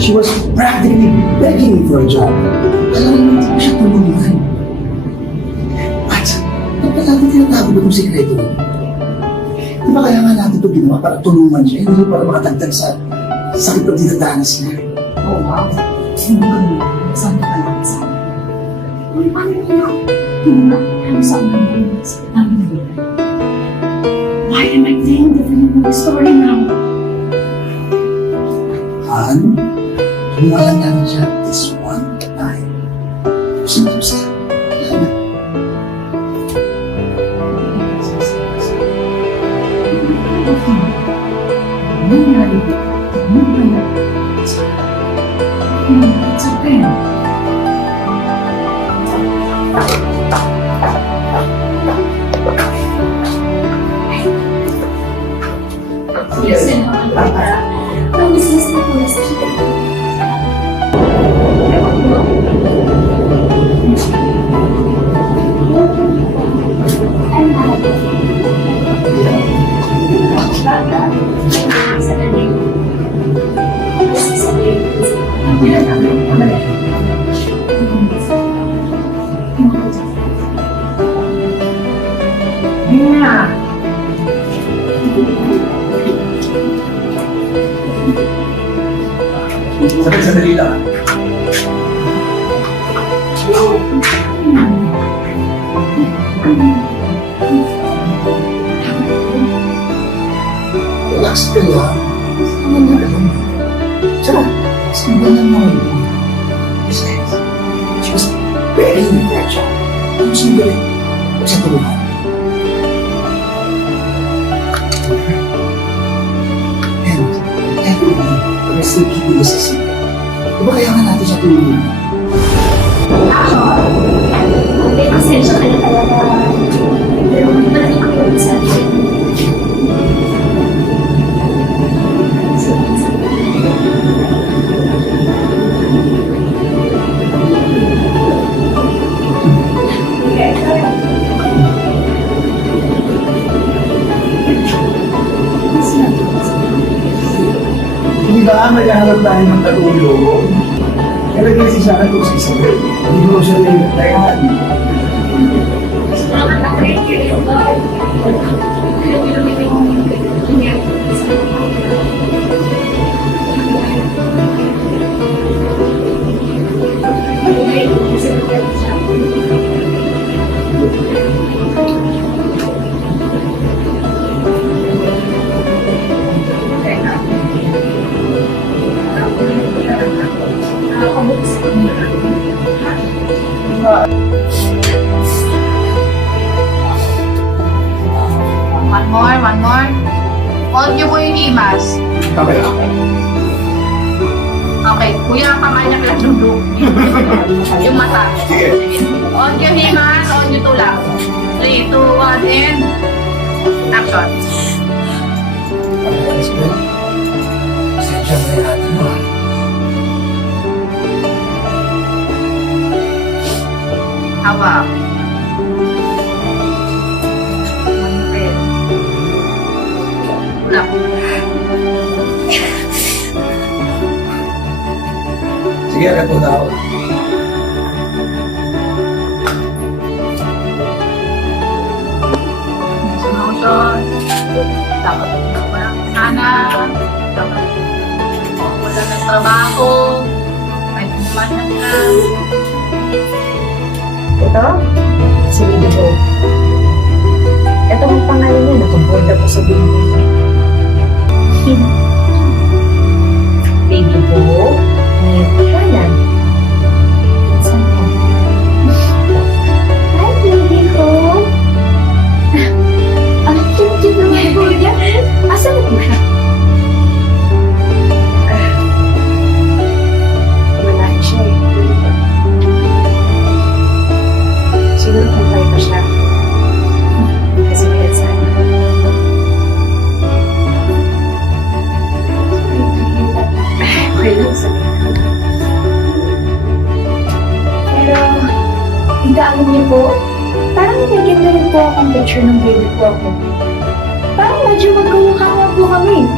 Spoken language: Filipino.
She was practically begging me for a job. Alam mo naman, hindi ko siya tulungan. At, ba't ba natin tinatago ba itong sikreto niyo? Di ba kaya nga natin ito ginawa para tulungan siya, hindi para makatagdag sa sakit na dinadanas niya? Oh, wow. Hindi ko nila. Saan ka lang sa akin? Paano nila? Ano sa amin namin nila? Why am I telling the story now? Han, tulungan namin siya this one time. Tapos na. It's okay. Listen, ang business na po sa Yeah. Sandali lang. Relax ka lang. Ano na lang? Tsaka, saan ba naman? Besides, she was very impressive. Ang sandali. Huwag siya tulungan. And everyone will still keep you as a secret. Diba kaya nga natin siya tulungan? May pasensya ka na talaga. Pero malaki ko yung sa akin. Hindi ba maghahanap tayo ng katulong? Kaya kasi siya kung si Isabel. Hindi ko siya nilitayan. One more. Hold niyo po yung himas. Okay. Okay, kuya, kamay niya lang yung mata. Sige. Hold yung himas, hold yung tulak. 3, 2, 1, and action. Isabel, pasensya na yung atin mo. Hawak. Tulak. Sige, agad mo na ako. Motion. Dapat walang sana. Dapat wala ng trabaho. May kumanan na. Ito? Si Lady Bo. Ito ang pangalan niya. Nakaborda ko sa binggo. Baby Bo, Hanan. Saan ka? Hi, baby Bo. Ang cute-cute naman po niya. Asan na po siya? Wala siya eh. Siguro kumpay pa siya. Kasi kaya sana. Okay lang sabihin. Pero, hindi alam niyo po, parang nagiging na rin po akong picture ng baby ko ako. Parang medyo magkamukha po kami.